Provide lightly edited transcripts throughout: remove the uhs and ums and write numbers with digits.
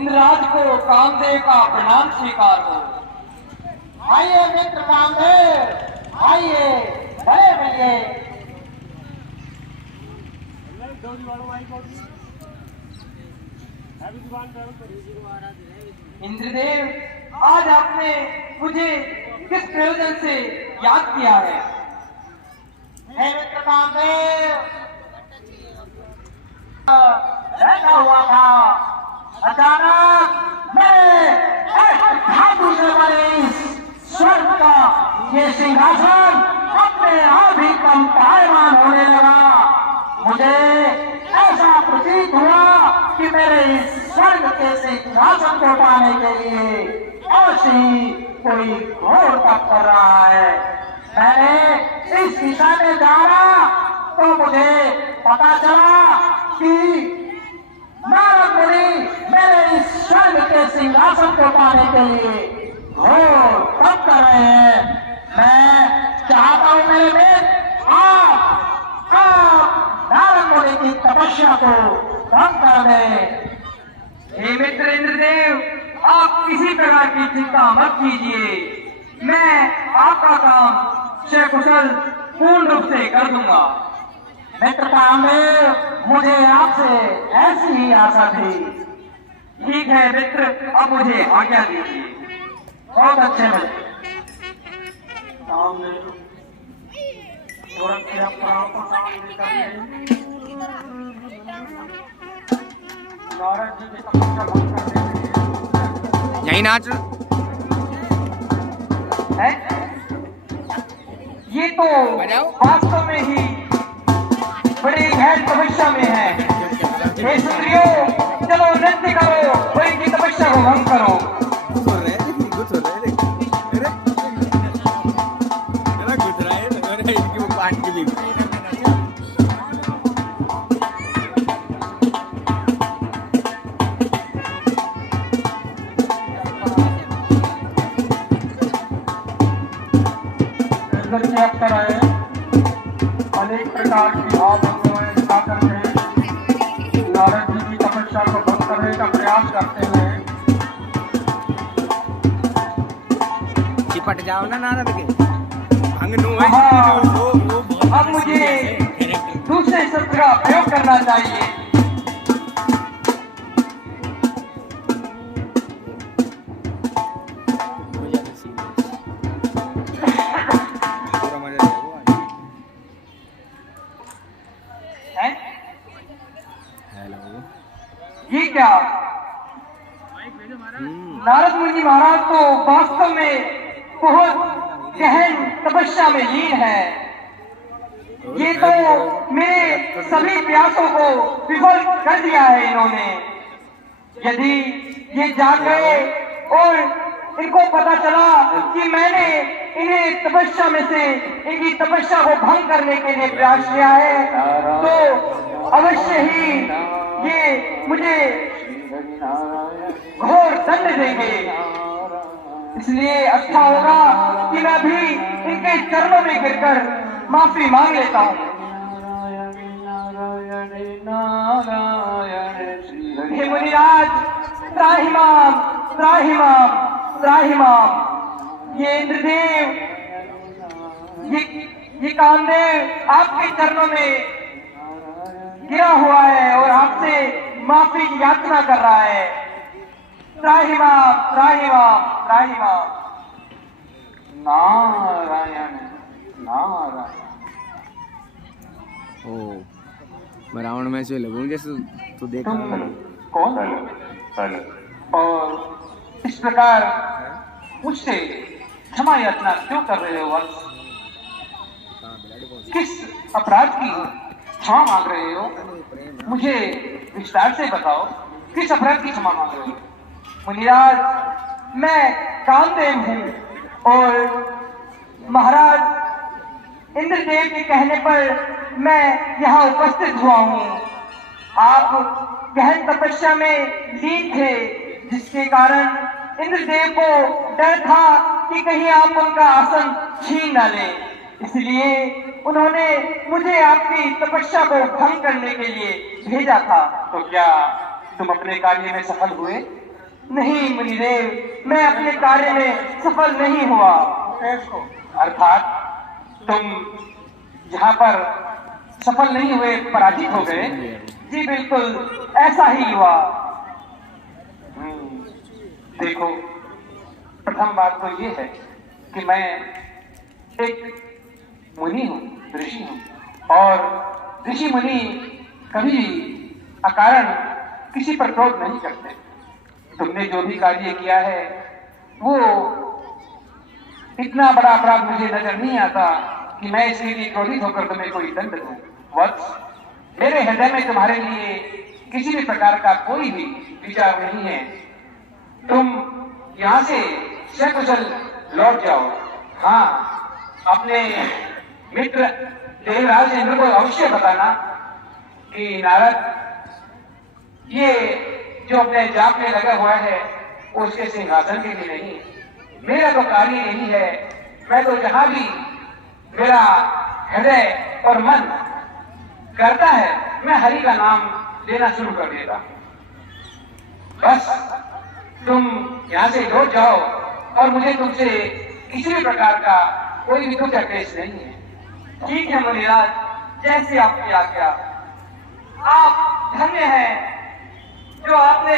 इंद्रराज को कामदेव का प्रणाम स्वीकार हो। आइए मित्र कामदेव, आइए बड़े भैया। इंद्रदेव, आज आपने मुझे किस प्रयोजन से याद किया है? हे मित्र कामदेव, बैठा हुआ था, अचानक मेरे धातु से बने स्वर्ग का ये सिंहासन अपने आप ही कंपायमान होने लगा। मुझे ऐसा प्रतीत हुआ कि मेरे इस स्वर्ग के सिंहासन को पाने के लिए अवश्य कोई घोर तप कर रहा है। मैंने इस दिशा में जाना तो मुझे पता चला कि नारद मुनि मेरे इस स्वर्ग के सिंहासन को पाने के लिए घोर तप कर रहे हैं। मैं चाहता हूं मेरे मित्र, आप नारद मुनि की तपस्या को भंग कर दें। हे मित्र इंद्रदेव, आप किसी प्रकार की चिंता मत कीजिए। मैं आपका काम सकुशल पूर्ण रूप से कर दूंगा। मित्र कामदेव, मुझे आपसे ऐसी ही आशा थी। ठीक है मित्र, अब मुझे आज्ञा दीजिए। बहुत अच्छे मित्र। यही नाच है? ये तो वास्तव में ही बड़ी गहन तपस्या में है। हे सुंदरियों, चलो नृत्य करो और इनकी तपस्या को भंग करो। जप कराए, अनेक प्रकार की भाव भंगवाएं दिखा करके नारद जी की तपस्या को भंग करने का प्रयास करते हैं। चिपट जाओ ना नारद के भंग नु है। अब मुझे दूसरे शस्त्र का प्रयोग करना चाहिए। ये क्या? नारद मुनि महाराज तो वास्तव में बहुत गहन तपस्या में लीन है। ये तो मेरे सभी प्रयासों को विफल कर दिया है इन्होंने। यदि ये जाग गए और इनको पता चला कि मैंने इन्हें तपस्या में से इनकी तपस्या को भंग करने के लिए प्रयास किया है, तो अवश्य ही ये मुझे घोर दंड देंगे। इसलिए अच्छा होगा कि मैं भी इनके चरणों में गिरकर माफी मांग लेता हूँ। हे मुनिराज, त्राहिमाम त्राहिमाम त्राहिमाम। ये इंद्रदेव, ये कामदेव आपके चरणों में गिरा हुआ है और आपसे माफी की याचना कर रहा है। त्राहिमाम त्राहिमाम त्राहिमाम। नारायण नारायण। ओ रावण में से लगूं जैसे तू देख। तुम कौन और इस प्रकार मुझसे क्षमा याचना क्यों कर रहे हो वत्स? किस अपराध की क्षमा मांग रहे हो? मुझे विस्तार से बताओ, किस अपराध की क्षमा मांग रहे हो? मुनिराज, मैं कामदेव हूँ और महाराज इंद्रदेव के कहने पर मैं यहाँ उपस्थित हुआ हूँ। आप गहन तपस्या में लीन थे, जिसके कारण इंद्रदेव को डर था कि कहीं आप उनका आसन छीन न लें। इसलिए उन्होंने मुझे आपकी तपस्या को भंग करने के लिए भेजा था। तो क्या तुम अपने कार्य में सफल हुए? नहीं मुनिदेव, मैं अपने कार्य में सफल नहीं हुआ। अर्थात तुम यहाँ पर सफल नहीं हुए, पराजित हो गए। जी बिल्कुल ऐसा ही हुआ। देखो, प्रथम बात तो ये है कि मैं एक मुनि हूँ, ऋषि हूँ, और ऋषि मुनि कभी अकारण किसी पर क्रोध नहीं करते। तुमने जो भी कार्य किया है वो इतना बड़ा अपराध मुझे नजर नहीं आता कि मैं इसके लिए क्रोधित होकर तुम्हें कोई दंड दूं। वत्स, मेरे हृदय में तुम्हारे लिए किसी भी प्रकार का कोई भी विचार नहीं है। तुम यहाँ से सकुशल लौट जाओ। हाँ, अपने मित्र देवराज इंद्र को अवश्य बताना कि नारद ये जो अपने जाप में लगा हुआ है वो उसके सिंहासन के लिए नहीं है। मेरा तो कार्य यही है, मैं तो जहां भी मेरा हृदय और मन करता है मैं हरि का नाम लेना शुरू कर देता। बस तुम यहाँ से लौट जाओ और मुझे तुमसे किसी भी प्रकार का कोई भी दुख क्लेश नहीं है। ठीक है मुनिराज, जैसे आपकी आज्ञा। आप धन्य हैं जो आपने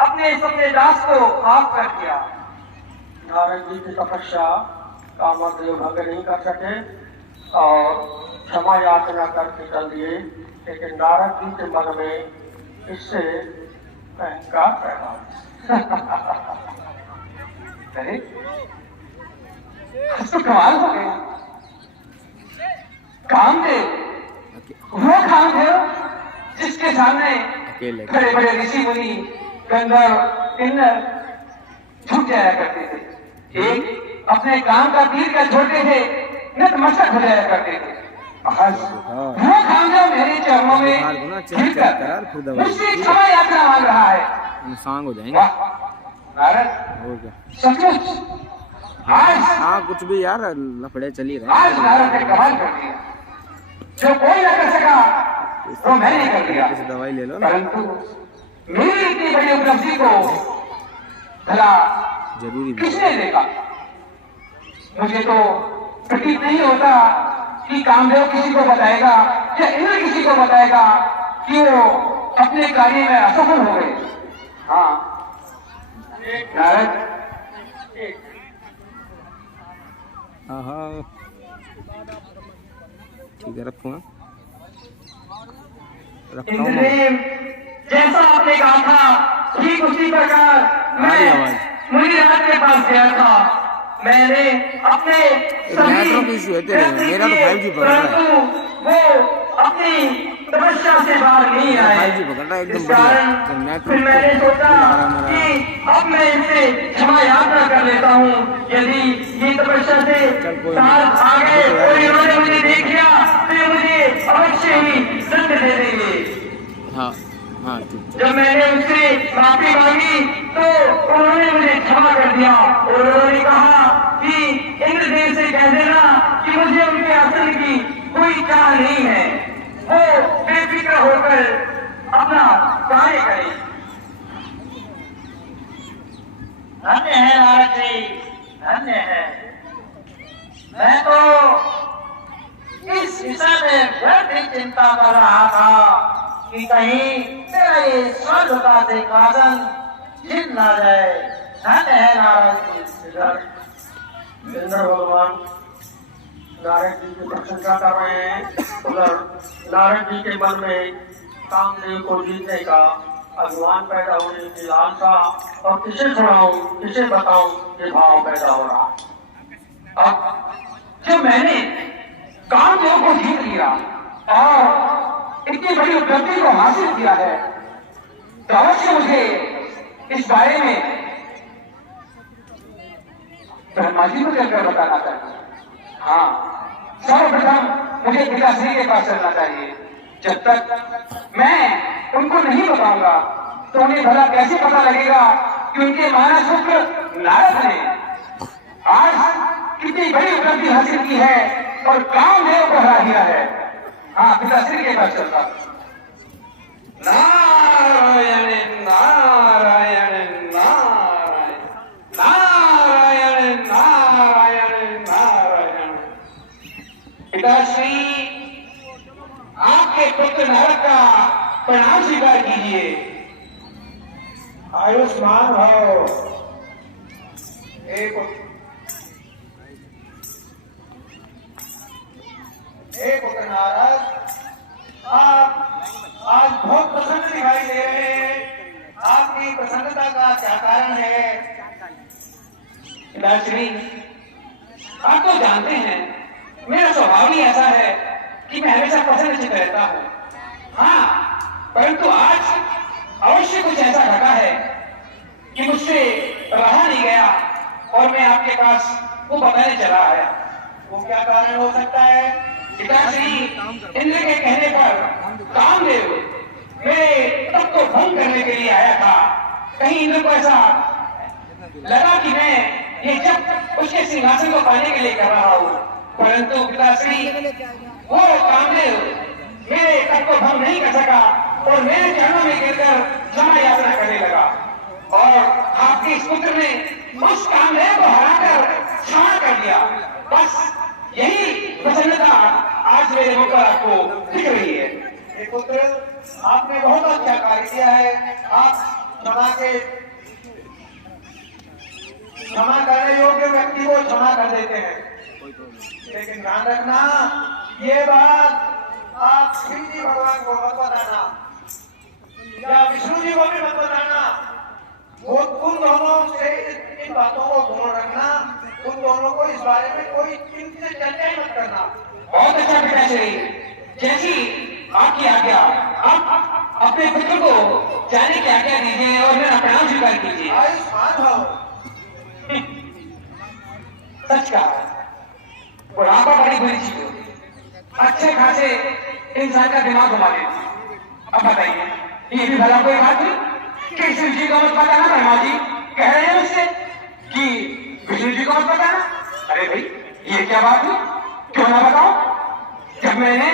अपने सपने दास को माफ कर दिया। नारद जी की तपस्या कामदेव भंग नहीं कर सके और क्षमा याचना करके चल दिए, लेकिन नारद जी के मन में इससे अहंकार पैदा। अरे तो कमाल हो गया। कामदेव, वो कामदेव जिसके सामने बड़े बड़े ऋषि मुनि गंधर्व किन्नर झुक जाया करते थे, एक अपने काम का तीर का छोड़ते थे, नतमस्तक हो जाया करते थे। वो कामदेव मेरे चरणों में गिरकर मुझसे क्षमा याचना मांग रहा है। सांग हो जाएंगे नारद, सचमुच आज हाँ कुछ भी यार लफड़े चली रहे। आज नारद ने कमाल कर दिया, जो कोई न कर सका वो मैंने कर दिया। दवाई ले लो ना, परंतु मेरी इतनी बड़ी उपलब्धि को भला जरूरी किसने देखा? मुझे तो प्रतीत नहीं होता कि कामदेव किसी को बताएगा या इंद्र किसी को बताएगा कि वो अपने कार्य में असफल हो गए। हाँ नारद, हाँ ठीक है, रखूंगा। इंद्रदेव, जैसा आपने कहा था ठीक उसी प्रकार मैं मुनिराज के पास गया था। मैंने अपने नेटवर्क इशू है तेरे, मेरा तो 5G पकड़ रहा है। वो अपनी तपस्या से बाहर नहीं आए। 5G पकड़ रहा है एकदम इस बढ़िया। कारण नेटवर्क फिर मैंने सोचा कि अब मैं इनसे क्षमा याचना कर लेता हूँ। यदि ये तपस्या से साथ आ गए और इन्होंने मुझे देख लिया तो ये मुझे अवश्य ही दंड दे देंगे। हाँ हाँ ठीक। जब मैंने उससे माफी मांगी तो उन्होंने मुझे क्षमा कर दिया और उन्होंने कहा कि इंद्रदेव से कह देना कि मुझे उनके आसन की कोई चाह नहीं है, वो बेफिक्र होकर अपना कार्य करें। धन्य है नारद जी, धन्य है। मैं तो इस विषय में व्यर्थ चिंता कर रहा था कि कहीं मेरा ये स्वर्ग का सिंहासन छिन ना जाए। धन्य है नारद जी। इंद्र भगवान नारद जी की प्रशंसा कर रहे हैं। उधर नारद जी के मन में कामदेव को जीतने का अभिमान पैदा होने की लालसा और किसे सुनाऊं किसे बताऊं ये भाव पैदा हो रहा। अब जब मैंने कामदेव को जीत लिया और इतनी बड़ी उपलब्धि को हासिल किया है तो अवश्य मुझे इस बारे में ब्रह्मा जी को चलकर बताना चाहिए। हाँ, सर्वप्रथम मुझे पिताश्री के पास चलना चाहिए। जब तक मैं उनको नहीं बताऊंगा तो उन्हें भला कैसे पता लगेगा कि उनके मानस पुत्र नारद ने आज कितनी बड़ी उपलब्धि हासिल की है और कामदेव को हरा दिया है। हाँ, पिताश्री के पास चलता। नारायण नारायण नारायण। पिताश्री, आपके पुत्र नारद का प्रणाम स्वीकार कीजिए। आयुष्मान भव। पुत्र नारद, आप आज बहुत प्रसन्न दिखाई दे रहे हैं। आपकी प्रसन्नता का क्या कारण है? पिताश्री, आप तो जानते हैं मेरा स्वभाव ही ऐसा है कि मैं हमेशा प्रसन्नचित्त रहता हूँ। हाँ, परंतु आज अवश्य कुछ ऐसा घटा है कि मुझसे रहा नहीं गया और मैं आपके पास वो बताने चला आया। वो क्या कारण हो सकता है? पिताश्री, इंद्र के कहने पर कामदेव मेरे तप को भंग करने के लिए आया था। कहीं इंद्र को ऐसा लगा कि मैं ये जब उसके सिंहासन को पाने के लिए कर रहा हूँ, परंतु पिताश्री वो कामदेव मेरे तप को भंग नहीं कर सका और मेरे चरणों में गिरकर क्षमा याचना करने लगा और आपके इस पुत्र ने उस कामदेव को हराकर क्षमा कर दिया। बस यही प्रसन्नता आज मेरे मुख पर आपको दिख रही है। पुत्र, आपने बहुत अच्छा कार्य किया है। आप क्षमा करने योग्य व्यक्ति को क्षमा कर देते हैं, लेकिन ध्यान रखना, ये बात आप शिव जी भगवान को मत बताना या विष्णु जी को भी मत बताना। वो उन दोनों से इन बातों को गौण रखना, उन दोनों को इस बारे में कोई इनसे चर्चा ही मत करना। बहुत अच्छा पिताश्री, जैसी आपकी आज्ञा। आप अपने पुत्र को जाने की आज्ञा दीजिए और मेरा प्रणाम स्वीकार कीजिए। आयुष्मान भव। सच का बुढ़ापा बड़ी बुरी चीज है। अच्छे खासे इंसान का दिमाग घुमा देती। अब बताइए, ये भी भला कोई बात नहीं कि शिव जी को मत बताना? ब्रह्मा जी कह रहे हैं मुझसे कि विष्णु जी को मत बताना। अरे भाई, ये क्या बात हुई? क्यों ना बताओ? जब मैंने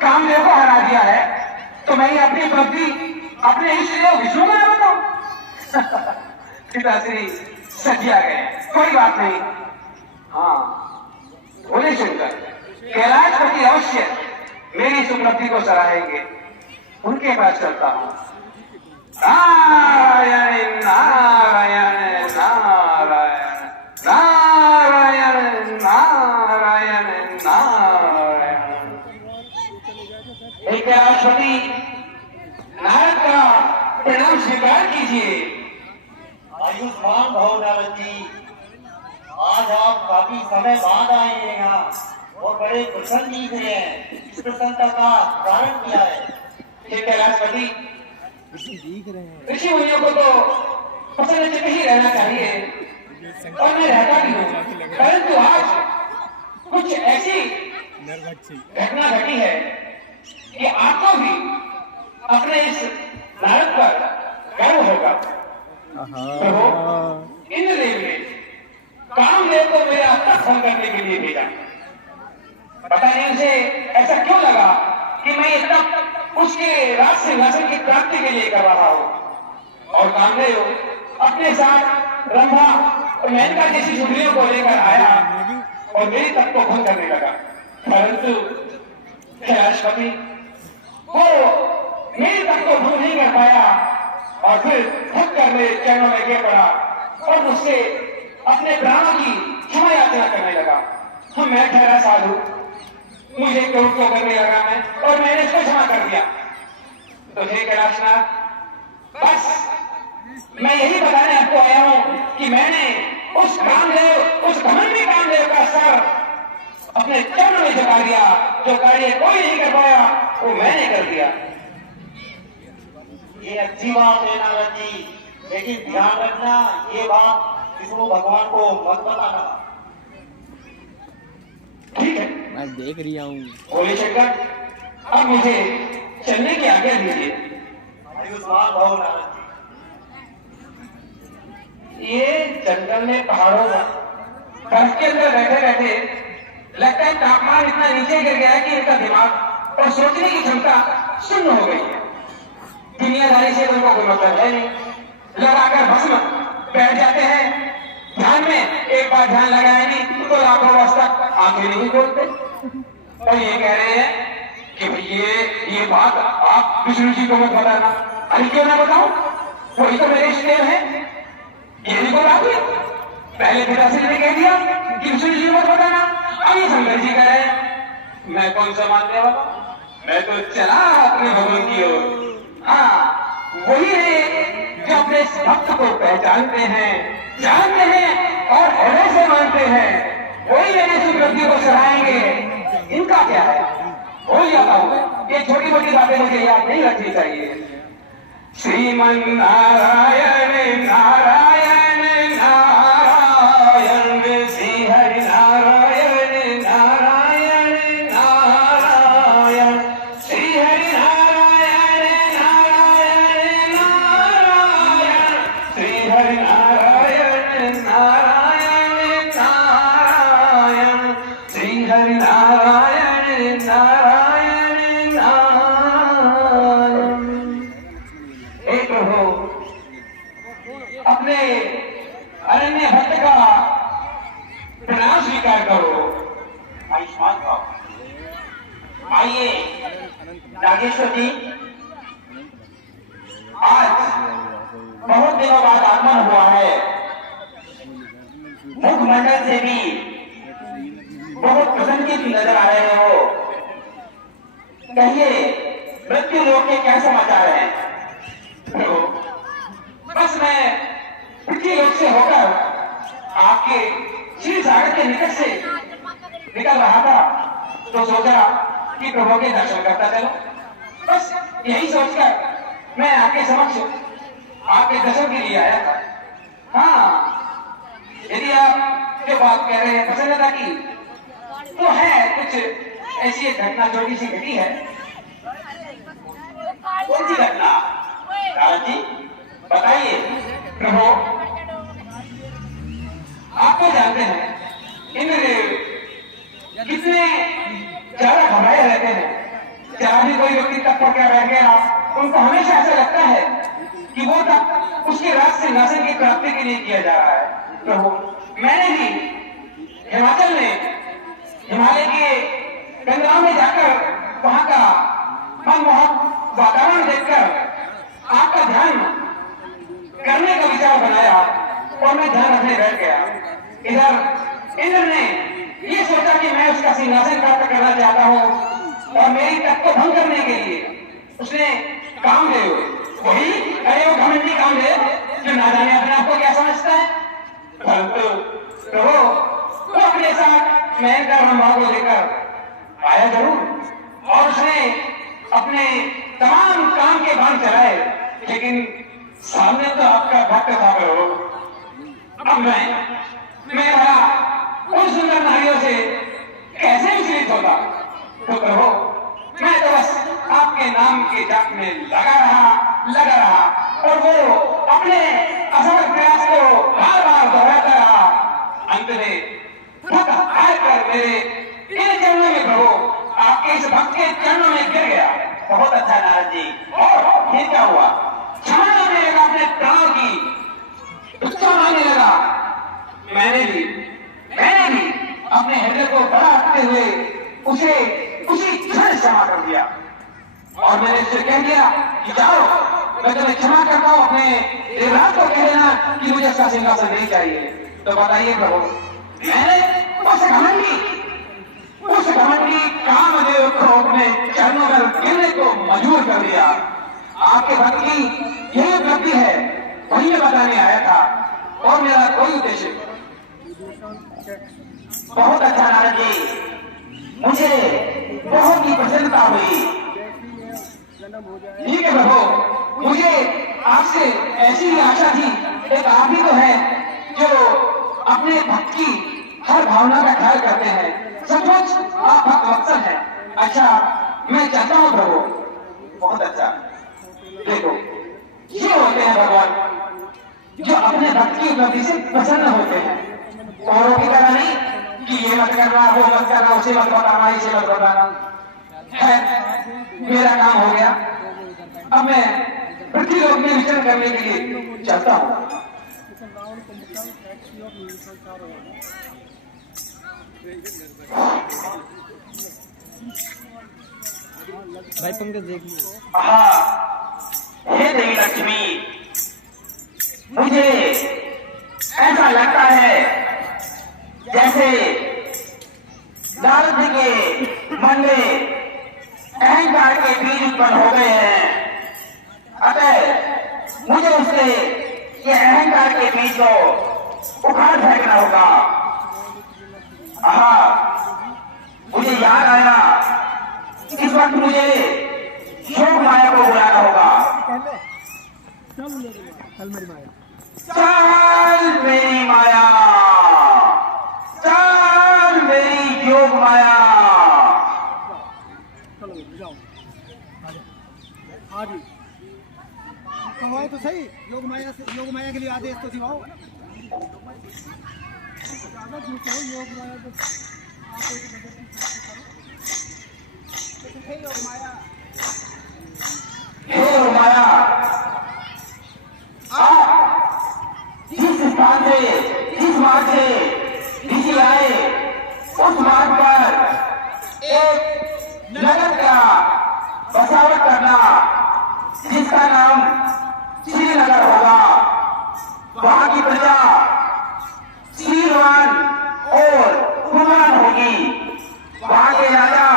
कामदेव को हरा दिया है तो मैं ही अपनी उपलब्धि अपने इष्ट देव विष्णु को ना बताऊं? पिताश्री सजिया गए, कोई बात नहीं। हाँ, बोले शंकर, कैलाशपति अवश्य मेरी इस उपलब्धि को सराहेंगे। उनके पास चलता हूं। नारायण नारायण नारायण नारायण नारायण नारायण। हे कैलाशपति, नारद का प्रणाम स्वीकार कीजिए। आयुष्मान भव नारद जी, आज आप काफी समय बाद आए हैं यहाँ और बड़े प्रसन्न दिख रहे हैं। इस प्रसन्नता का कारण क्या है? हे कैलाशपति, ऋषि मुनियों को तो प्रसन्नचित्त ही रहना चाहिए और मैं रहता भी हूँ, परंतु आज कुछ ऐसी घटना घटी है कि आपको भी अपने इस नारद पर गर्व होगा। प्रभु, इंद्रदेव ने कामदेव को मेरा तप भंग करने के लिए भेजा। पता नहीं उसे ऐसा क्यों लगा कि मैं ये तप उसके राज सिंहासन की प्राप्ति के लिए कर रहा हूं। और कामदेव अपने साथ रंभा और मेनका जैसी छुड़ियों को लेकर आया और मेरी तप को भंग करने लगा। परंतु कैलाशपति वो मेरी तप को भंग नहीं कर पाया और फिर थक कर मेरे चरणों में गिर पड़ा और मुझसे अपने प्राणों की क्षमा याचना करने लगा। मैं ठहरा साधु, मुझे क्रोध को करने लगा मैं और मैंने इसको क्षमा कर दिया। तो हे कैलाशनाथ, बस मैं यही बताने आपको आया हूं कि मैंने उस कामदेव, उस घमंडी कामदेव का सर अपने चरणों में झुका दिया। जो कार्य कोई नहीं कर पाया वो मैंने कर दिया। ये अच्छी बात है नारद जी, लेकिन ध्यान रखना, ये बात विष्णु भगवान को मत बताना। ठीक है, मैं देख रही हूँ। बोले शंकर, अब मुझे चलने की आज्ञा दीजिए। आयुष्मान भव नारद जी। ये जंगल में पहाड़ों में बर्फ के अंदर बैठे बैठे लगता है तापमान इतना नीचे गिर गया है कि इनका दिमाग और सोचने की क्षमता शून्य हो गई है। दुनियादारी से उनको कोई मतलब है नहीं, लगाकर भस्म बैठ जाते हैं। ध्यान में एक बार ध्यान लगाए नहीं तो लाखों वर्ष तक आंखें नहीं खोलते। और ये कह रहे हैं कि भाई ये बात आप विष्णु जी को मत बताना। अरे क्यों ना बताऊं, वही तो मेरे इष्टदेव है। ये नहीं बोला आपने, पहले पिताश्री ने कह दिया कि विष्णु जी को मत बताना। अब ये शंकर जी कह रहे हैं मैं कौन सा मानने वाला, मैं तो चला अपने भगवान की ओर। हाँ, वही है जो अपने भक्त को पहचानते हैं, जानते हैं और हृदय से मानते हैं, वही मेरी इस उपलब्धि को सराहेंगे। इनका क्या है, हो जाता हूं। ये छोटी मोटी बातें मुझे याद नहीं रखनी चाहिए। श्रीमन नारायण नारायण नारायण, श्री हरि नारायण नारायण नारायण, श्री हरि नारायण नारायण नारायण, श्री हरि नारायण नारायण नारायण, श्री हरि नारायण नारायण नारायण। हे प्रभु, अपने अनन्य भक्त का प्रणाम स्वीकार करो। आयुष्मान भव। आइए नागेश्वर जी, आज बहुत दिनों बाद आगमन हुआ है। मुखमंडल से भी बहुत प्रसन्नचित्त नजर आ रहे हो। कहिए मृत्यु लोक के क्या समाचार हैं? बस मैं पृथ्वी लोक से होकर आपके क्षीर सागर के निकट से निकल रहा था, तो सोचा कि प्रभु के दर्शन करता चलो। बस यही सोचकर मैं आपके समक्ष आपके दर्शन के लिए आया था। हाँ, यदि आप जो बात कह रहे हैं प्रसन्नता की, तो है कुछ ऐसी एक घटना छोटी सी घटी है। कौन सी घटना नारद जी, बताइए। प्रभु, आप तो जानते हैं इंद्रदेव कितने ज्यादा घबराए रहते हैं। जहां भी कोई व्यक्ति तक पड़ कर बैठ गया, उनको हमेशा ऐसा लगता है कि वो तक उसके राज सिंहासन की प्राप्ति के लिए किया जा रहा है। प्रभु, मैंने भी हिमाचल में हिमालय के गंगाओं में जाकर वहां का मनमोहक वातावरण देखकर आपका ध्यान करने का विचार बनाया और मैं ध्यान रखने बैठ गया। इधर इंद्र ने ये सोचा कि मैं उसका सिंहासन प्राप्त करना चाहता हूँ और मेरी तक को भंग करने के लिए उसने कामदेव, वही अरे वो घमंडी कामदेव जो ना जाने अपने आप को क्या समझता है, परंतु प्रभु वो अपने साथ मैं का ब्रह्मा को लेकर आया जरूर और उसने अपने तमाम काम के बाण चलाए, लेकिन सामने तो आपका भक्त था प्रभु। अब मैं उन सुंदर नारियों से कैसे विचलित होता? तो प्रभु, मैं तो बस आपके नाम के जाप में लगा रहा और वो अपने असफल प्रयास को बार बार दोहराता रहा। अंत में थक हार कर मेरे इन चरणों में प्रभु, आपके इस भक्त के चरणों में गिर गया। बहुत अच्छा नारद जी। और ये क्या हुआ? क्षमा करने लगा, अपने प्राणों की उत्साह मांगने लगा। मैंने भी अपने हृदय को बड़ा रखते हुए उसे उसी क्षण क्षमा कर दिया और मैंने उससे कह दिया कि जाओ, मैं तुम्हें क्षमा करता हूं, अपने देवराज को कह देना कि मुझे इसका सिंहासन नहीं चाहिए। तो बताइए प्रभु, मैंने उस घमंडी कामदेव को अपने चरणों पर गिरने को मजबूर कर दिया। आपके भक्त की यही उपलब्धि है, वही मैं बताने आया था और मेरा कोई उद्देश्य। बहुत अच्छा नारद जी, मुझे बहुत ही प्रसन्नता हुई। ठीक है प्रभु, मुझे आपसे ऐसी ही आशा थी। एक आप ही तो है जो अपने भक्त की हर भावना का ख्याल करते हैं। सचमुच आप भक्त वत्सल हैं। अच्छा, मैं चाहता हूं प्रभु, बहुत अच्छा। देखो, ये होते हैं भगवान जो अपने भक्त की उपलब्धि से प्रसन्न होते हैं, औरों की तरह नहीं कि ये मत करना, वो मत करना, उसे मत बताना, इसे मत बताना। है, मेरा काम हो गया। अब मैं पृथ्वी लोक में विचरण करने के लिए चाहता हूं। भाई पंकज देख लो। हे देवी लक्ष्मी, मुझे ऐसा लगता है जैसे नारद जी के मन में अहंकार के बीज उत्पन्न हो गए हैं। अतः मुझे उससे ये अहंकार के बीज को उखाड़ फेंकना होगा। मुझे याद आया, इस वक्त मुझे शोक माया को बुलाना होगा। चल मेरी माया, चल मेरी योग माया। कमाओ तो सही, योग माया के लिए आदेश तो दिवाओ। योग माया तो योग माया, हे योग माया, जिस स्थान से, जिस मार्ग से ऋषि आए, उस मार्ग पर एक नगर का बसावट करना, जिसका नाम श्रीनगर होगा। वहां की प्रजा शीलवान और गुणवान होगी। वहां के राजा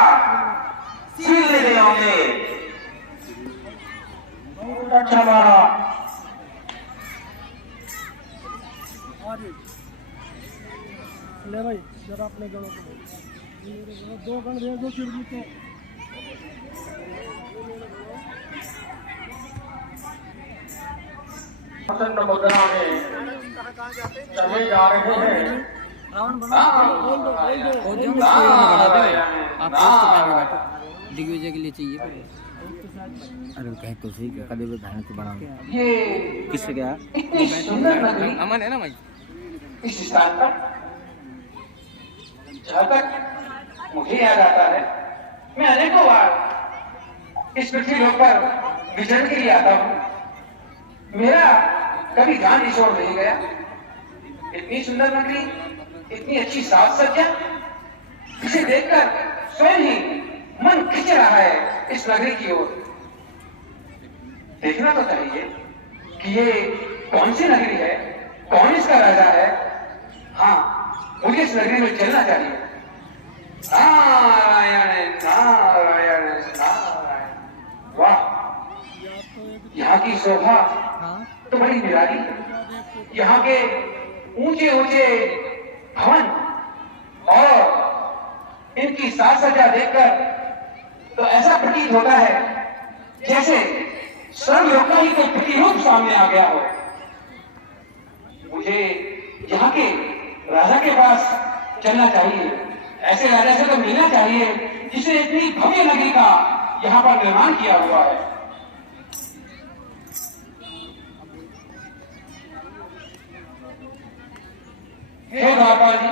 शील लेने होंगे। बहुत अच्छा मारा। ले भाई जरा अपने गणों को दो गण दे दो, फिर भी तो प्रसन्न मुद्रा में चले जा रहे हैं। दिग्विजय के लिए चाहिए। अरे कहीं तो सही कदे पे बहन को बना ये किससे गया? इतनी सुंदर नगरी अमन है ना भाई? इस स्थान पर जहाँ तक मुझे याद आता है, मैं अनेकों बार इस पृथ्वी लोक पर विचरण के लिए आता हूँ। मेरा कभी ध्यान इस ओर नहीं गया। इतनी सुंदर नगरी, इतनी अच्छी साज सज्जा, इसे देखकर स्वयं ही मन खिंच रहा है इस नगरी की ओर। देखना तो चाहिए कि ये कौन सी नगरी है, कौन इसका राजा है। हाँ, मुझे इस नगरी में चलना चाहिए। नारायण नारायण नारायण। वाह, यहाँ की शोभा तो बड़ी निराली है। यहाँ के ऊंचे ऊंचे भवन और इनकी साज सज्जा देखकर तो ऐसा प्रतीत होता है जैसे स्वर्ग लोक का ही कोई प्रतिरूप सामने आ गया हो। मुझे यहाँ के राजा के पास चलना चाहिए। ऐसे राजा से तो मिलना चाहिए जिसने इतनी भव्य नगरी का यहाँ पर निर्माण किया हुआ है। हे द्वारपाल जी,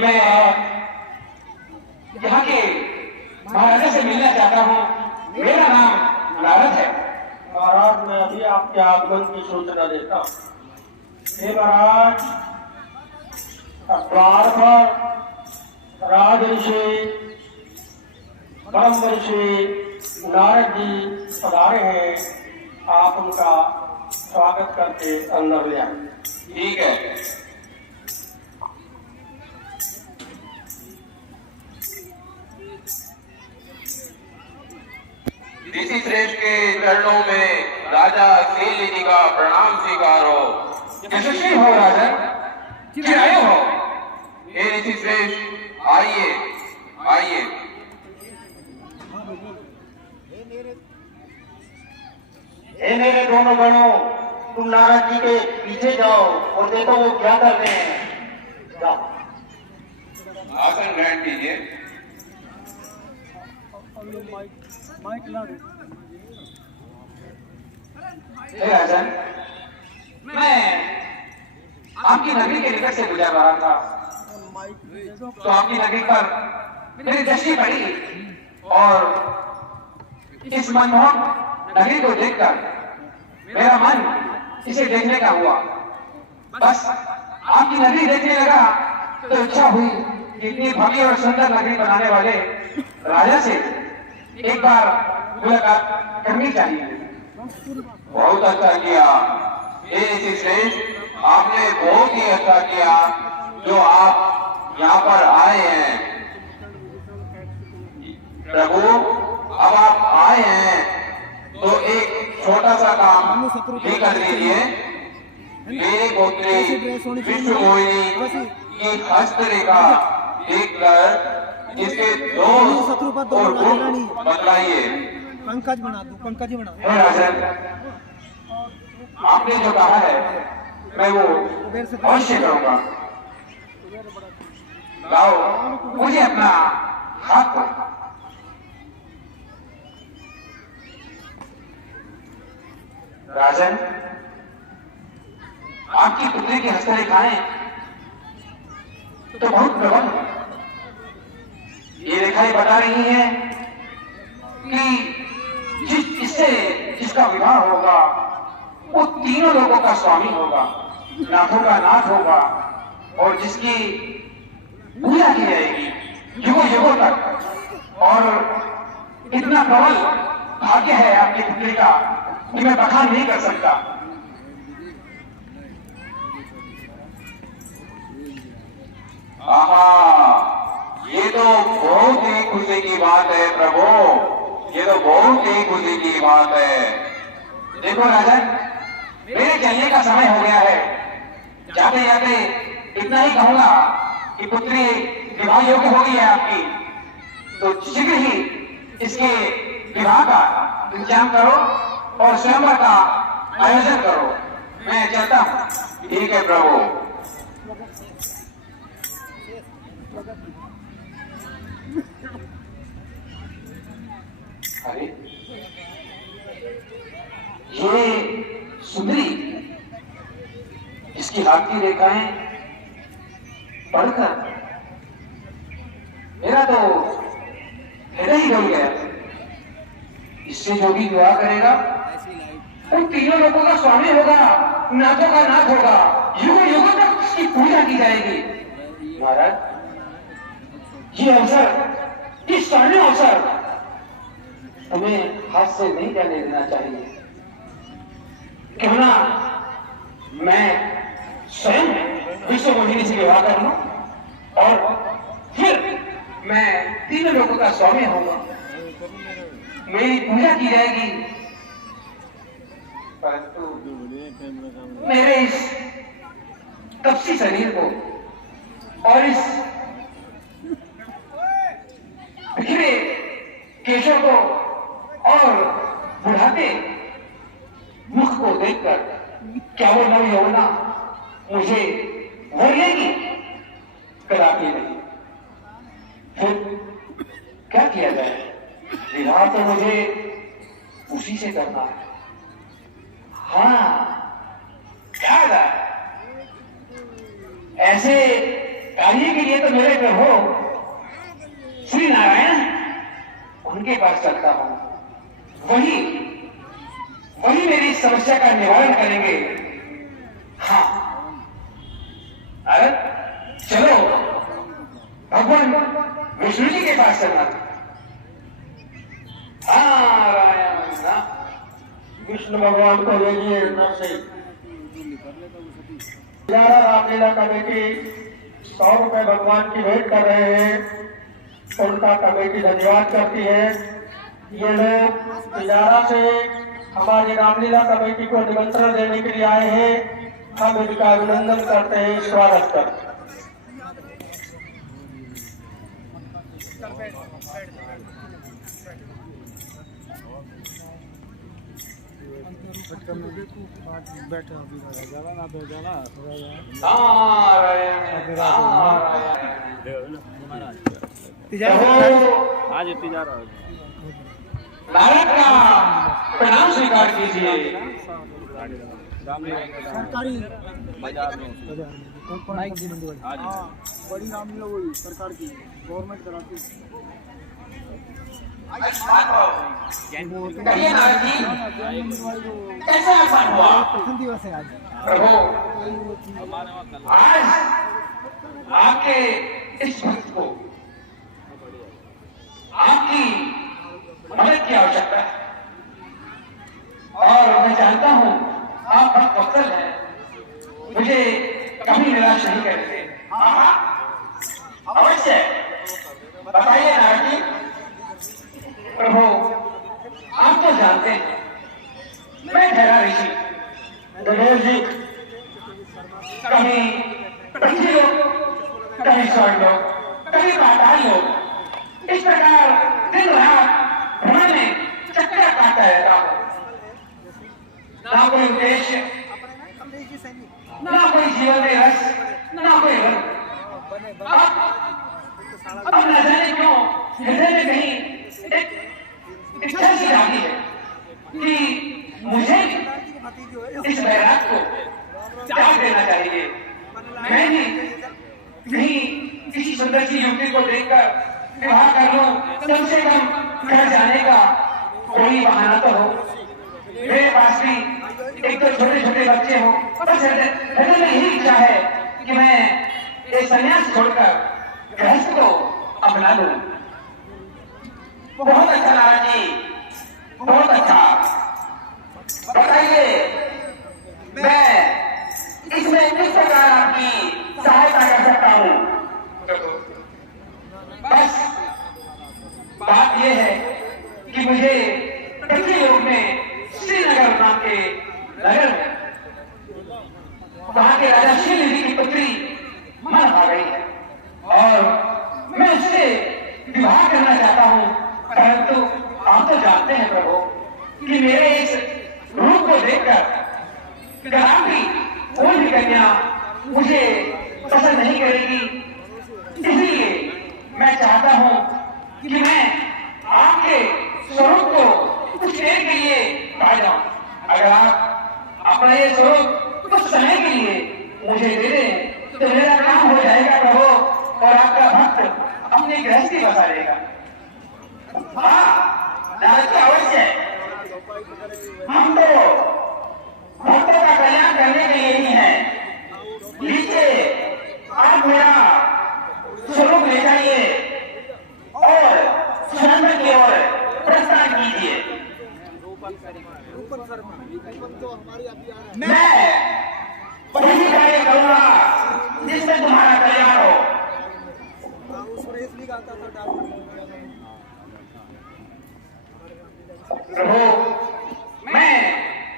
मैं यहाँ के महाराजा से मिलना चाहता हूँ। मेरा नाम नारद है। महाराज, मैं अभी आपके आगमन की सूचना देता हूँ। हे महाराज, द्वार पर राज ऋषि ब्रह्म ऋषि नारद जी पधारे हैं। आप उनका स्वागत करके अंदर ले आए। ठीक है। ऋषि श्रेष्ठ के चरणों में राजा शैल जी का प्रणाम स्वीकारो। यशस्वी हो राजन, चिरायु हो। हे ऋषि श्रेष्ठ, आइए आइए। हे मेरे दोनों गणों, तुम नारद जी के पीछे जाओ और देखो वो क्या कर रहे हैं। जाओ। आसन ग्रहण कीजिए। माइक ला दे। हे राजन, मैं आपकी नगरी के निकट से गुजर रहा था तो आपकी नगरी पर मेरी दृष्टि पड़ी और इस मनमोहक नगरी को देखकर मेरा मन इसे देखने का हुआ। बस आपकी नगरी देखने लगा तो इच्छा हुई कि इतनी भव्य और सुंदर नगरी बनाने वाले राजा से एक बार मुलाकात करनी चाहिए। बहुत अच्छा किया ये ऋषि श्रेष्ठ, आपने बहुत ही अच्छा किया जो आप यहाँ पर आए हैं। प्रभु अब आप आए हैं तो एक छोटा सा काम भी कर दीजिए। मेरी पुत्री विश्व मोहिनी की हस्तरेखा देखकर इसके दोस्त और गुण बदलाइए। पंकज बना दो, पंकज ही बना दो। हे राजन, आपने जो कहा है मैं वो अवश्य करूंगा। लाओ मुझे अपना हाथ दो। राजन, आपकी पुत्री की हस्तरेखाएं तो बहुत प्रबल है। ये रेखाएं बता रही हैं कि जिसका विवाह होगा वो तीनों लोगों का स्वामी होगा, नाथों का नाथ होगा और जिसकी पूजा की जाएगी युगों युगों तक। और इतना प्रबल भाग्य है आपकी पुत्री का कि मैं बखान नहीं कर सकता। आहा, ये तो बहुत ही खुशी की बात है प्रभु, ये तो बहुत ही खुशी की बात है। देखो राजन, मेरे चलने का समय हो गया है। जाते जाते इतना ही कहूंगा कि पुत्री विवाह योग्य हो गई है आपकी, तो शीघ्र ही इसके विवाह का इंतजाम करो और स्वयंवर का आयोजन करो। मैं चलता हूँ। ठीक है प्रभु। अरे ये सुंदरी, इसकी हाथ की रेखाएं पढ़कर मेरा तो हृदय ही डोल गया। इससे जो भी विवाह करेगा उन तीनों लोगों का स्वामी होगा, नाथों का नाथ होगा, युगों युगों तक उसकी पूजा की जाएगी। महाराज, ये अवसर, इस स्वर्णिम अवसर हमें हाथ से नहीं जाने देना चाहिए। क्यों ना मैं स्वयं विश्व मोहिनी से विवाह कर लूं और फिर मैं तीनों लोगों का स्वामी होगा, मेरी पूजा की जाएगी। परंतु मेरे इस तपसी शरीर को और इस बिखरे केशों को और बुढ़ापे मुख को देखकर क्या वो नव यौवना मुझे भर लेगी? कदापि नहीं। फिर क्या किया जाए? विवाह तो मुझे उसी से करना है। हाँ, क्या जाए? ऐसे कार्य के लिए तो मेरे प्रभु श्री नारायण, उनके पास चलता हूं। वही मेरी समस्या का निवारण करेंगे। हाँ, अरे चलो भगवान विष्णु जी के पास चलना। विष्णु भगवान को भेजिए से रामलीला कमेटी 100 रुपए भगवान की भेंट कर रहे हैं। उनका कमेटी धन्यवाद करती है। ये लोग तिजारा से हमारी रामलीला कमेटी को निमंत्रण देने के लिए आए हैं। हम इनका अभिनंदन करते हैं, स्वागत करते हैं। बैठे आज तिजारा भारत का प्रणाम स्वीकार कीजिए। सरकारी बाजार में बड़ी रामलीला हुई सरकार की, गवर्नमेंट कराती। कहिए नारद जी, कैसा आह्वान हुआ? प्रथम दिवस है आज। प्रभु, आज आपके इस भक्त को आपकी मदद की आवश्यकता है और मैं जानता हूं आप बहुत वक्तल हैं, मुझे कभी निराश नहीं करते। अवश्य बताइए नारद जी। प्रभु आप तो जानते हैं मैं ठहरा ऋषि गणेश जी, कभी पृथ्वी लोग, कभी स्वर्ग लोग, कभी पाताल लोग, इस प्रकार दिन रात भ्रमण में चक्कर काटता रहता हूं। ना कोई उद्देश्य, ना कोई जीवन में रस, ना कोई रंग। अब न जाने क्यों हृदय में कहीं एक इच्छा सी जाती है कि मुझे इस बैराग को त्याग देना चाहिए। मैं भी कहीं किसी सुंदर सी युवती को देखकर विवाह कर लूं, कम से कम घर जाने का कोई बहाना तो हो। मेरे पास भी एक तो छोटे छोटे बच्चे हो, बस हृदय में यही इच्छा है कि मैं ये संन्यास छोड़कर गृहस्थ को अपना लूं। बहुत अच्छा नारद जी, बहुत अच्छा। बताइए मैं इसमें किस प्रकार आपकी सहायता कर सकता हूं? बस बात यह है कि मुझे पृथ्वी लोक में श्रीनगर नाम के नगर में वहां के राजा श्रीनिधि की पुत्री मन आ गई है और मैं उससे विवाह करना चाहता हूं, परंतु आप तो जानते हैं प्रभु कि मेरे इस रूप को देखकर कदापि कोई भी कन्या मुझे पसंद नहीं करेगी। इसलिए मैं चाहता हूं कि मैं आपके स्वरूप को कुछ देर के लिए पा जाऊं। अगर आप अपना ये स्वरूप कुछ समय के लिए मुझे दे दें तो मेरा काम हो जाएगा प्रभु और आपका भक्त अपनी गृहस्थी बसा लेगा। हाँ नारद जी, अवश्य हम तो भक्तों का कल्याण करने के लिए ही है। लीजिए आप मेरा स्वरूप ले जाइए और स्वयं की ओर प्रस्थान कीजिए। मैं वही कार्य करूंगा जिसमें तुम्हारा कल्याण हो। प्रभु मैं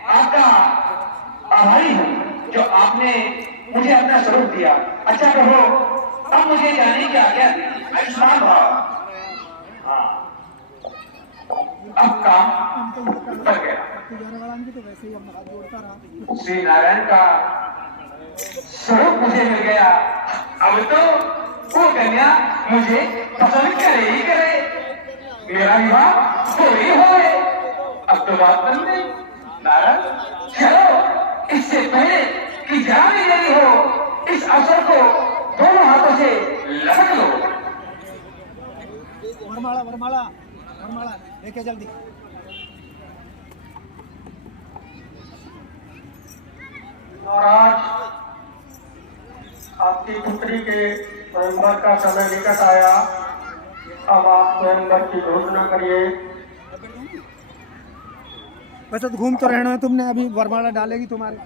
आपका आभारी हूं जो आपने मुझे अपना स्वरूप दिया। अच्छा प्रभु अब मुझे जाने की आज्ञा दी। आयुष्मान भाव। हाँ अब काम कर गया। श्री नारायण का स्वरूप मुझे मिल गया। अब तो वो कन्या मुझे पसंद करे ही करे, मेरा विवाह हो ही होए। अब तो बात बन गई। नारायण चलो इससे पहले कि जान ही नहीं हो इस अवसर को दोनों हाथों से लपट लो। वरमाला वरमाला वरमाला लेके जल्दी। महाराज आपकी पुत्री के स्वयंवर का समय निकट आया। अब आप स्वयंवर की घोषणा करिए। वैसे तो घूम तो रहना है तुमने, अभी वरमाला डालेगी तुम्हारे।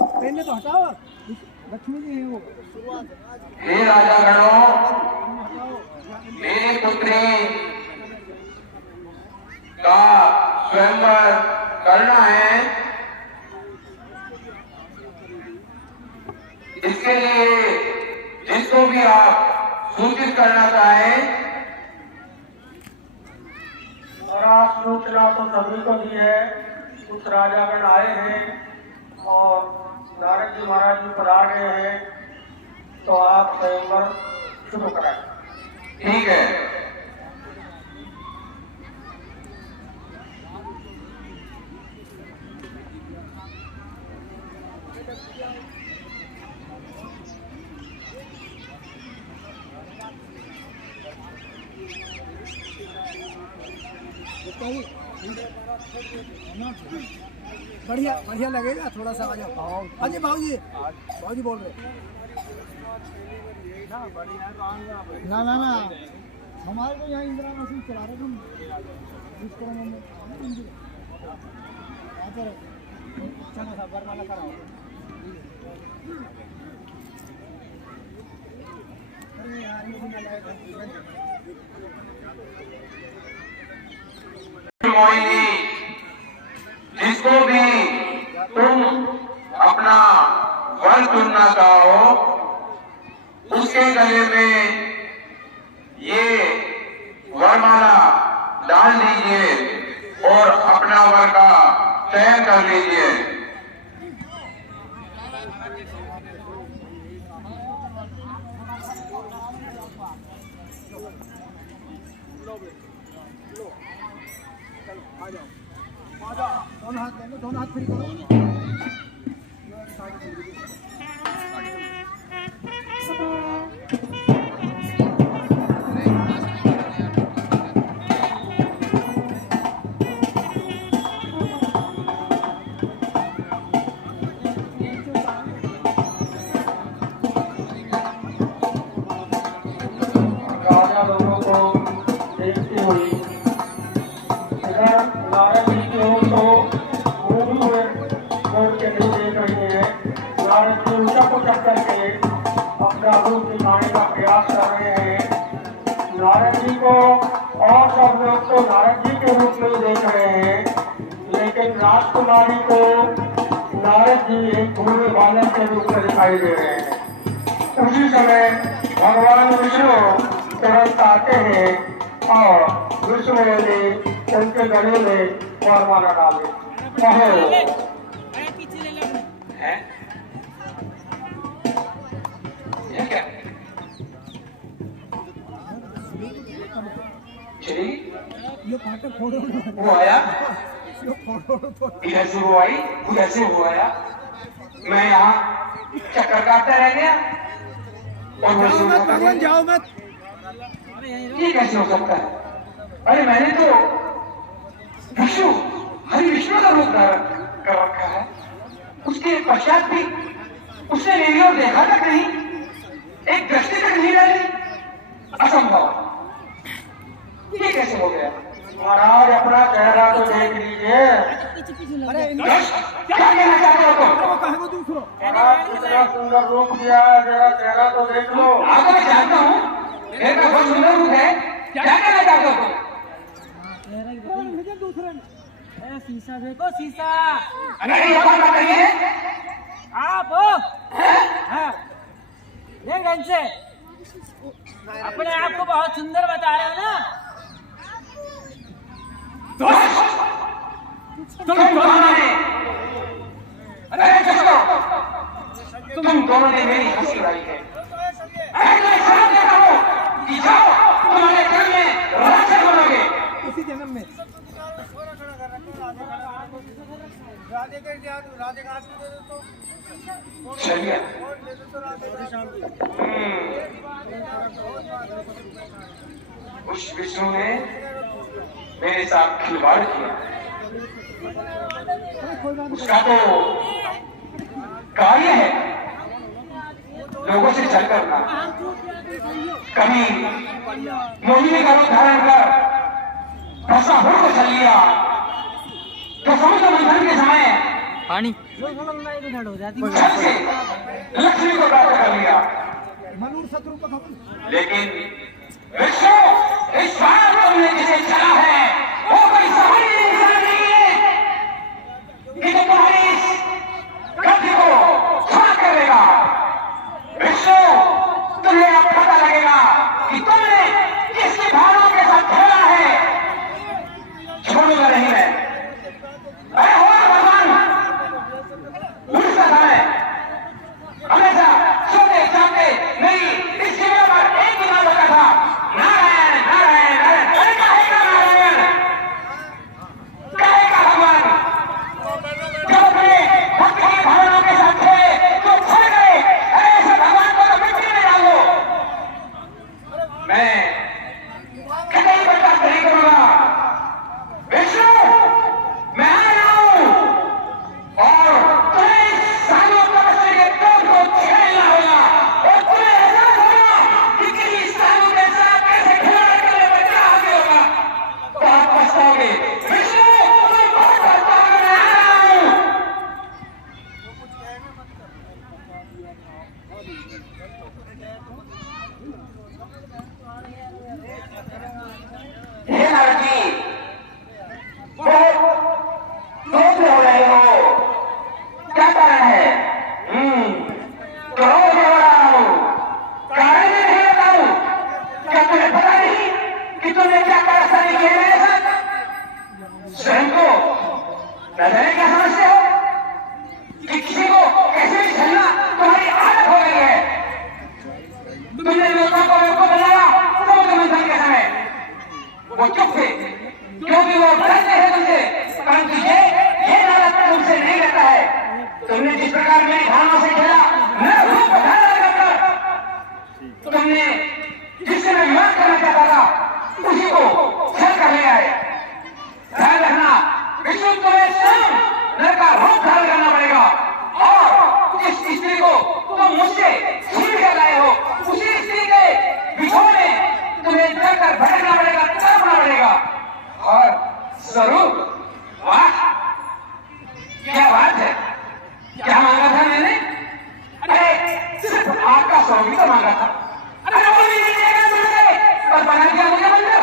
पहले तो हटाओ, लक्ष्मी जी है वो। हे राजा गणों, मेरी पुत्री का स्वयंवर करना है। इसके लिए जिसको भी आप सूचित करना चाहें। और आप सूचना तो सभी को दी है। कुछ राजागण आए हैं और नारद जी महाराज जी पधार गए हैं, तो आप स्वयंवर शुरू कराएं। ठीक है। बढ़िया बढ़िया लगेगा थोड़ा सा। आ जाओ अजय भाजी, भाजी बोल रहे। ना ना ना हमारे तो यहाँ इंदिरा मशीन चला रहे तुम इस क्रम में चलो सब बरमाला कराओ। अरे यार मोहिनी, जिसको भी तुम अपना वर चुनना चाहो उसके गले में ये वरमाला डाल दीजिए और अपना वर का चयन कर लीजिए। दोनों हाथ फ्री करो। राजा लोगों को देखती हुई इधर नारद जी की ओर तो मूवी हुए मोड़ के नहीं देख रही है। नारद जी उचक उचक करके अपना रूप दिखाने का प्रयास कर रहे हैं। नारद जी को और सब लोग तो नारद जी के रूप में देख रहे हैं, लेकिन राजकुमारी को नारद जी एक भूरे बालक के रूप में दिखाई दे रहे हैं। उसी समय भगवान विष्णु तुरंत आते हैं और विष्णु ने उनके गले में वरमाला डाले। है ये क्या? चली ये फाटक फोड़ो ना। वो आया ये फोड़ो तो इधर से वो आई, उधर से वो आया, मैं यहाँ चक्कर काटता रह गया और वो जाओ शुरू मत हो भगवान, गया। जाओ मत। ये कैसे हो सकता है? अरे मैंने तो विष्णु हरि विष्णु का रूप धारण कर रखा है, उसके पश्चात भी उसने मेरी ओर देखा तक नहीं, एक दृष्टि तक नहीं डाली। असंभव, ये कैसे हो गया? महाराज अपना चेहरा तो देख लीजिए। अरे यश, क्या कहना चाहते हो तुम? वो कहाँ को दूसरो महाराज कितना सुंदर रूप दिया है, जरा चेहरा तो देख लो। आपको मैं जानता हूँ, मेरा बहुत सुंदर रूप है, क्या कहना चाहते हो तुम? दूसरे ने शीशा देखो, शीशा। अरे ये कौन बात नहीं है? आप हो? हाँ। देख ढंग से, अपने आप को बहुत सुंदर बता रहे हो ना। तुम दोनों ने, अरे तुम दोनों ने मेरी हंसी उड़ाई है। मैं शराब देता हूँ कि जाओ तुम्हारे घर में राजा बनोगे। इसी जन्म में चलिए, उस विष्णु ने मेरे साथ खिलवाड़ किया, उसका तो कार्य है लोगों से छल करना। कभी मोहिनी का रूप धारण कर भस्मासुर को छल लिया, तो समुद्र मंथन के समय पानी छल से लक्ष्मी को प्राप्त कर लिया। मनूर शत्रु का खबर। लेकिन विष्णु, इस बार तुमने जिसे छला है वो कोई सामान्य इंसान नहीं है कि जो तुम्हारी इस गति को क्षमा करेगा। विष्णु, तुम्हें अब पता लगेगा कि तुमने किसकी भावनाओं के साथ खेला है। छोड़ूंगा नहीं मैं। अरे हो भगवान, उड़ता था मैं हमेशा सोते जाते मेरी इस जीवन पर एक ही नाम होता था, नारायण नारायण नारायण। अरे कहेगा नारायण, कहेगा भगवान। जब अपने भक्त की भावनाओं के साथ खेले तो छोड़ गए। अरे ऐसे भगवान को तो मिट्टी में डाल दो। मैं हे नारद जी, बहुत क्रोध में हो रहे हो, क्या कारण है? क्रोध में हो रहा हूं, कारण मैं नहीं बताऊं। क्या तुम्हें पता नहीं कि तुमने क्या परेशानी की है मेरे साथ? स्वयं को नजरें क्या समझते हो कि किसी को कैसे भी छलना तुम्हारी आदत हो गई है। तुमने लोगों को बेवकूफ बनाया समुद्र मंथन के समय। वो चुप थे क्योंकि वो डरते हैं तुमसे, परंतु ये नारद तुमसे नहीं रहता है। तुमने जिस प्रकार मेरी भावनाओं से खेला, मैं रूप धारण करकर तुमने जिससे मैं विवाह करना चाहता था उसी को छल कर ले आए। ध्यान रखना, विष्णु तुम्हें स्वयं नर का रूप धारण करना पड़ेगा और जिस स्त्री को तुम मुझसे छीन कर लाए हो उसी स्त्री के विषय में तुम्हें जाकर भटकना पड़ेगा, तड़पना पड़ेगा। और स्वरूप, वाह क्या बात है! क्या मांगा था मैंने? अरे सिर्फ आपका स्वरूप ही तो मांगा था। अरे वो भी नहीं देगा तुमसे, और बना दिया मुझे मंदिर।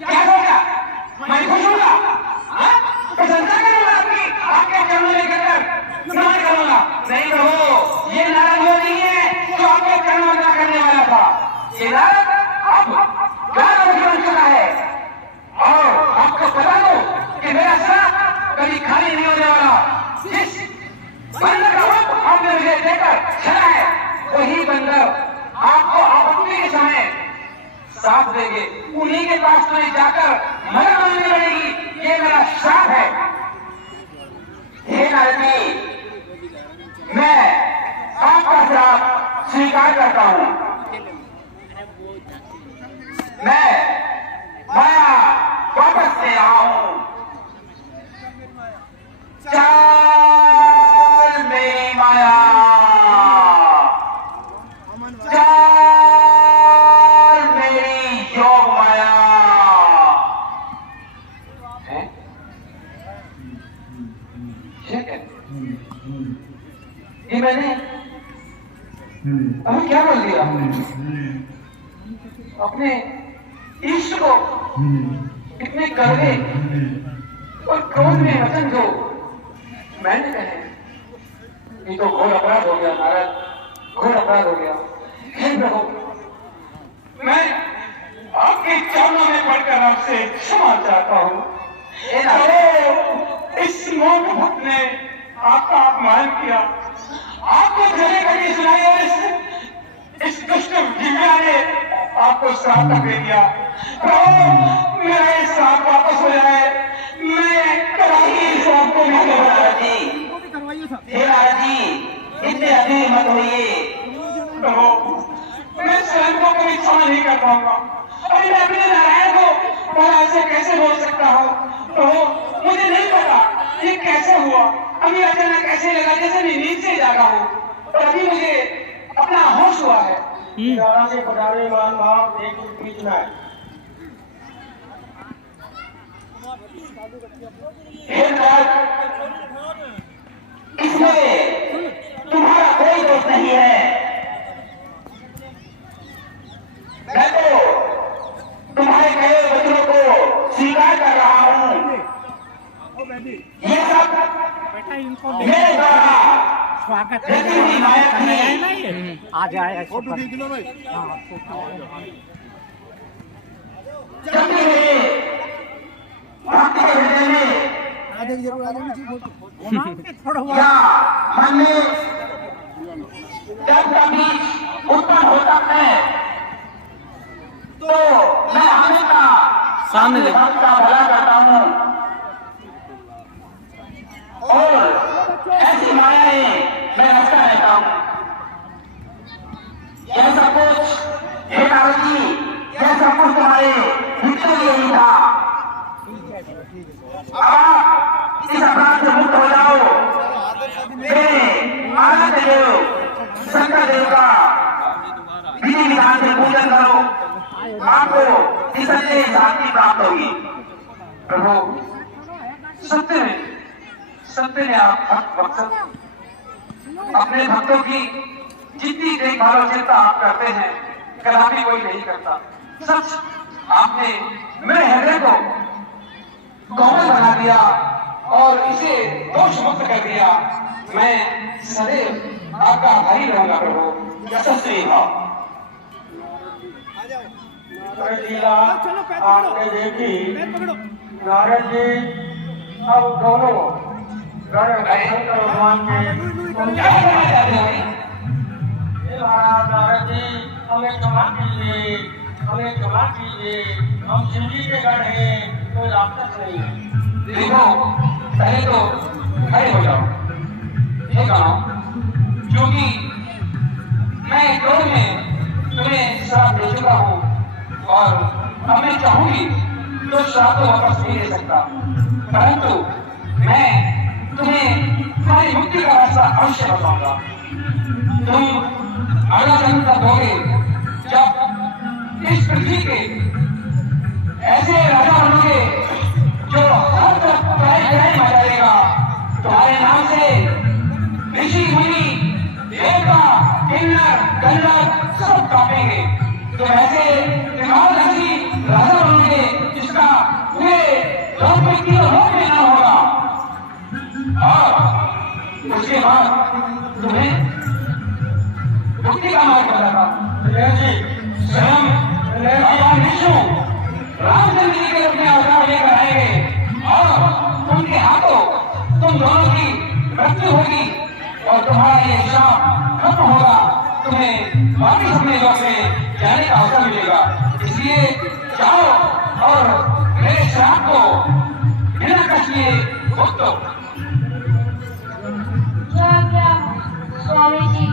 क्या होगा? मैं खुश होगा, प्रशंसा करूंगा आपकी, आपके चरणों में गिरकर नमन करूंगा। नहीं प्रभु, ये नारद वो नहीं है जो आपके चरण वंदना करने वाला था। ये नारद अब ज्ञान बन चुका है और आपको बता दो कि मेरा साथ कभी खाली नहीं होने वाला। जिस बंदर का रूप आपने मुझे देकर चला है वही बंदर आपको आपत्ति के समय साथ देंगे। उन्हीं के पास तुम्हें जाकर मदद मांगनी पड़ेगी। ये मेरा श्राप है। हे नारद जी, मैं आपका श्राप स्वीकार करता हूं। मैं माया वापस ले रहा हूं। चल मेरी माया, चल मेरी योग माया। है? ठीक है, ये मैंने अभी क्या बोल दिया? अपने इष्ट को इतने कड़वे और क्रोध में वचन जो मैंने कहे, ये तो घोर अपराध हो गया नारद, घोर अपराध हो गया। हे प्रभु, मैं आपके चरणों में पड़कर आपसे क्षमा चाहता हूँ। इस मूर्ख भक्त ने आपका अपमान किया, आपको जले करके सुनाई और इस दुष्ट दिव्या ने आपको श्राप तक दे दिया। प्रभु, मेरा ये श्राप वापस हो जाए, मैं कभी इस श्राप को नहीं करवाऊंगा जी। हे नारद जी, इतने अधीर मत होइए। प्रभु, मैं स्वयं को कभी क्षमा नहीं कर पाऊंगा। अभी मैं अपने नारायण को भला ऐसे कैसे बोल सकता हूँ? प्रभु, मुझे नहीं पता ये कैसे हुआ। अभी अचानक ऐसे लगा जैसे मैं नींद से जागा हूँ और अभी मुझे अपना होश हुआ है। दारा के पधारे मान भाव एक बीच में है। हे नारद, इसमें तुम्हारा कोई दोष नहीं है। मैं तो तुम्हारे कहे वचनों को स्वीकार कर रहा हूँ। ये सब मेरे द्वारा स्वागत रची हुई माया थी। आ जाए जब भी मेरे भक्त के हृदय में या मन में जब कभी उत्पन्न होता है तो मैं हमेशा सामने भक्त का भला करता हूँ और ऐसी मायाएं मैं रचता रहता हूँ। यह सब कुछ हे नारद जी, यह सब कुछ तुम्हारे हित के लिए ही था। आप इस अपराध से मुक्त हो जाओ। मेरे आनंद देव शंकर देव का विधि विधान से पूजन करो, आपको इससे शांति प्राप्त होगी। प्रभु, सत्य ने आप अपने भक्तों की जितनी देखभाल और चिंता आप करते हैं कदापि कोई नहीं करता। सच आपने मेरे हृदय को कोमल बना दिया और इसे दोष मुक्त कर दिया। मैं सदैव आपका आभारी रहूंगा प्रभु। यशस्वी हो। नारद लीला आपने देखी। नारद जी अब दोनों शंकर भगवान क्या कहना चाहते हैं भाई? महाराज नारद जी हमें क्षमा कीजिए, हमें क्षमा कीजिए, हम शिव जी के गण हैं, कोई राक्षस नहीं है। देखो पहले तो खड़े हो जाओ। ये कहो क्योंकि मैं क्रोध में तुम्हें श्राप दे चुका हूँ और अब मैं चाहूंगी तो श्राप तो वापस नहीं दे सकता, परंतु मैं तुम्हें तुम्हारी मुक्ति का रास्ता अवश्य बताऊंगा। तुम अगला जन्म तब होगे जब इस पृथ्वी के ऐसे राजा बनोगे जो हर तरफ प्राय मचाएगा। तुम्हारे नाम से ऋषि मुनि देवता किन्नर गंधर्व सब कांपेंगे। तुम ऐसे दिमागी राजा बनोगे जिसका पूरे लोक में तीनों लोक में नाम होगा। और उसके बाद तुम्हें मुक्ति का मार्ग बताता। स्वयं भगवान विष्णु रामचंद्र जी के अपने अवतार लेकर आएंगे और उनके हाथों तुम दोनों की मृत्यु होगी और तुम्हारा ये श्राप खत्म होगा। तुम्हें वापिस अपने लोक में जाने का अवसर मिलेगा। इसलिए जाओ और मेरे श्राप को बिना कष्ट किए मुक्त हो। स्वामी जी